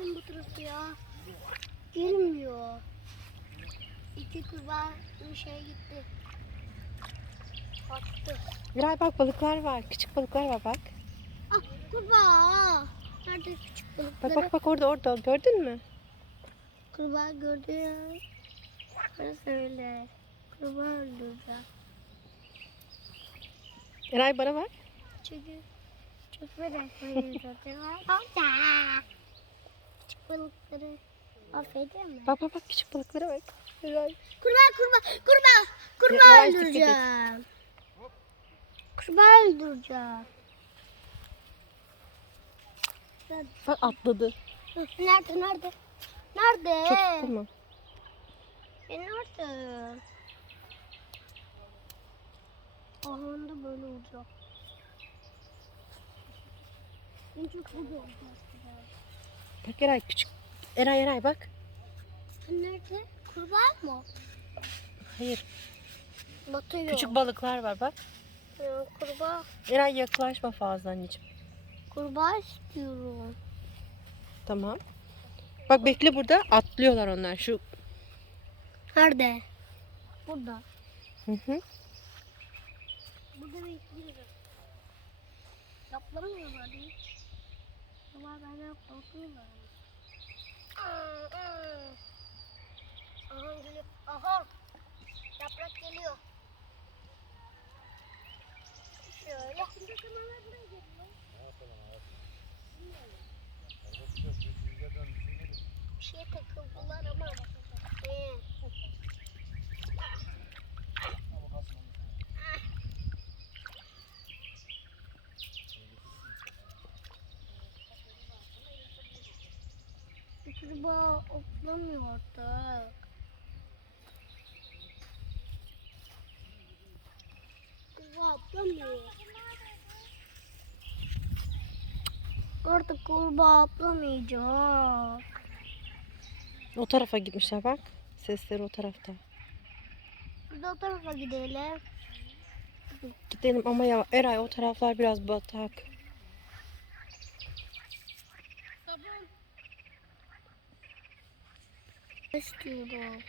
lan bu tarafı ya. Girmiyor. İki kurbağa bir şey gitti. Baktı. Miray bak balıklar var. Küçük balıklar var bak. Ah kurbağa. Nerede küçük balıkları? Bak bak bak orada orada gördün mü? Kurbağa gördü ya. Burası öyle. Kurbağa öldüreceğim. Miray bana bak. Çünkü çok merak ediyorum. Hoppa. Balıkları affedeyim mi? Bak bak bak küçük balıklara bak. Miray. Kurbağa kurbağa kurbağa. Kurbağa Yavaş dikkat et. öldüreceğim. Kurbağa öldüreceğim. Bak atladı. Hı, Nerede nerede? Nerede? Çok tuttu mu? E nerede? Ahanda böyle olacak. En çok burada olacak. Bak Eray küçük. Eray Eray bak. Nerede? Kurbağa mı? Hayır. Batıyor. Küçük balıklar var bak. Ya, kurbağa. Eray yaklaşma fazla anneciğim. Kurbağa istiyorum. Tamam. Bak bekle burada. Atlıyorlar onlar. Şu. Nerede? Burada. Hı hı. Burada bekliyorum. Yaplamıyorlar hiç. Ama ben yapmıyorlar. Aha geliyor. Aha. Yaprak geliyor. Şöyle. Kurbağa otlamıyor artık. Kurbağa otlamıyor. Artık kurbağa otlamayacak. O tarafa gitmişler bak. Sesleri o tarafta. Biz o tarafa gidelim. Gidelim ama ya Eray o taraflar biraz batak. İstiyorum.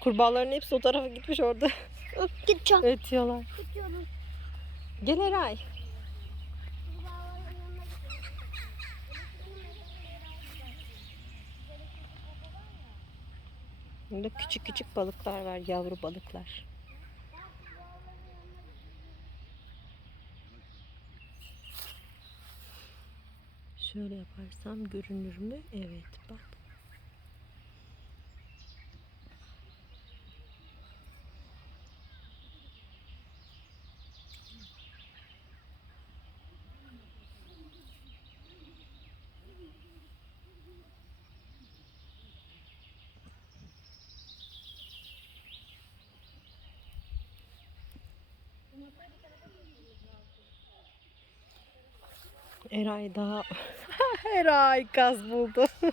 Kurbağaların hepsi o tarafa gitmiş orada. Gideceğim. Ötüyorlar. Gidiyorum. Gel Eray. Burada küçük küçük balıklar var. Yavru balıklar. Şöyle yaparsam görünür mü? Evet bak. Eray daha... Eray gaz buldu.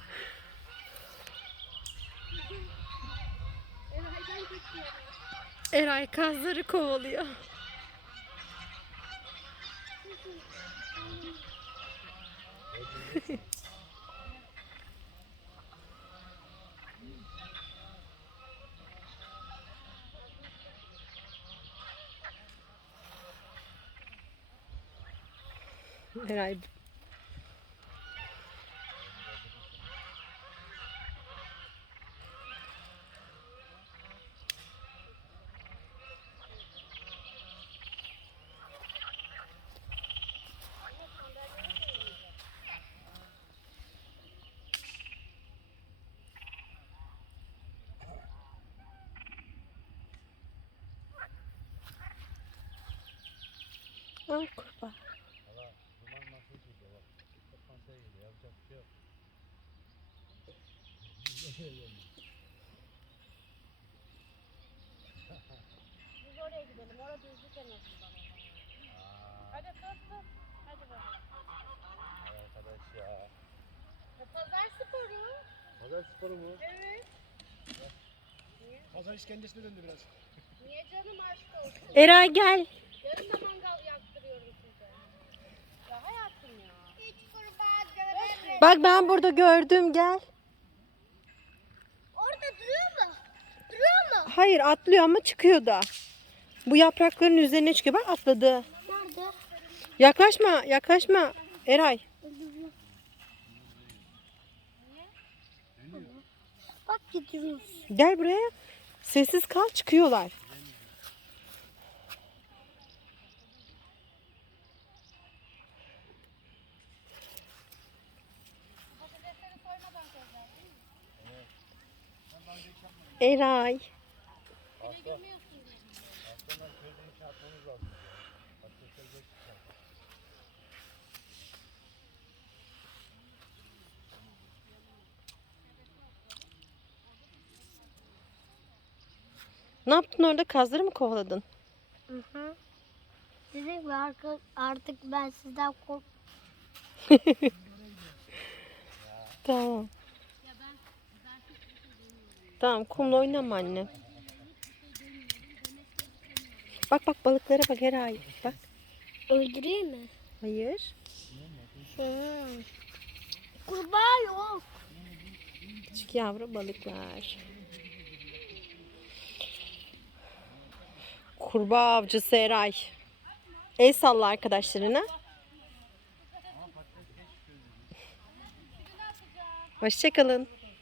Eray kazları kovalıyor. Eray Ay kurbağa. Biz oraya gidelim. Orada düzlük en azından. Hadi tut tut. Hadi bakalım. Arkadaş ya. Ya Pazar sporu. Pazar sporu mu? Evet. Pazar işkencesine döndü biraz. Niye canım aşk olsun? Eray gel. Bak ben burada gördüm gel. Orada duruyor mu? Duruyor mu? Hayır atlıyor ama çıkıyor da. Bu yaprakların üzerine çıkıyor. Bak atladı. Nerede? Yaklaşma yaklaşma Eray. Bak gidiyoruz. Gel buraya. Sessiz kal çıkıyorlar. Eray. Ne yaptın orada? Kazları mı kovaladın? Hı hı. Dedim ki arka- artık ben sizden kork... Tamam. Tamam kumla oynama anne. Bak bak balıklara bak Eray. Bak. Öldüreyim mi? Hayır. Kurbağa yok. Küçük yavru balıklar. Kurbağa avcısı Eray. El salla arkadaşlarına. Hoşçakalın.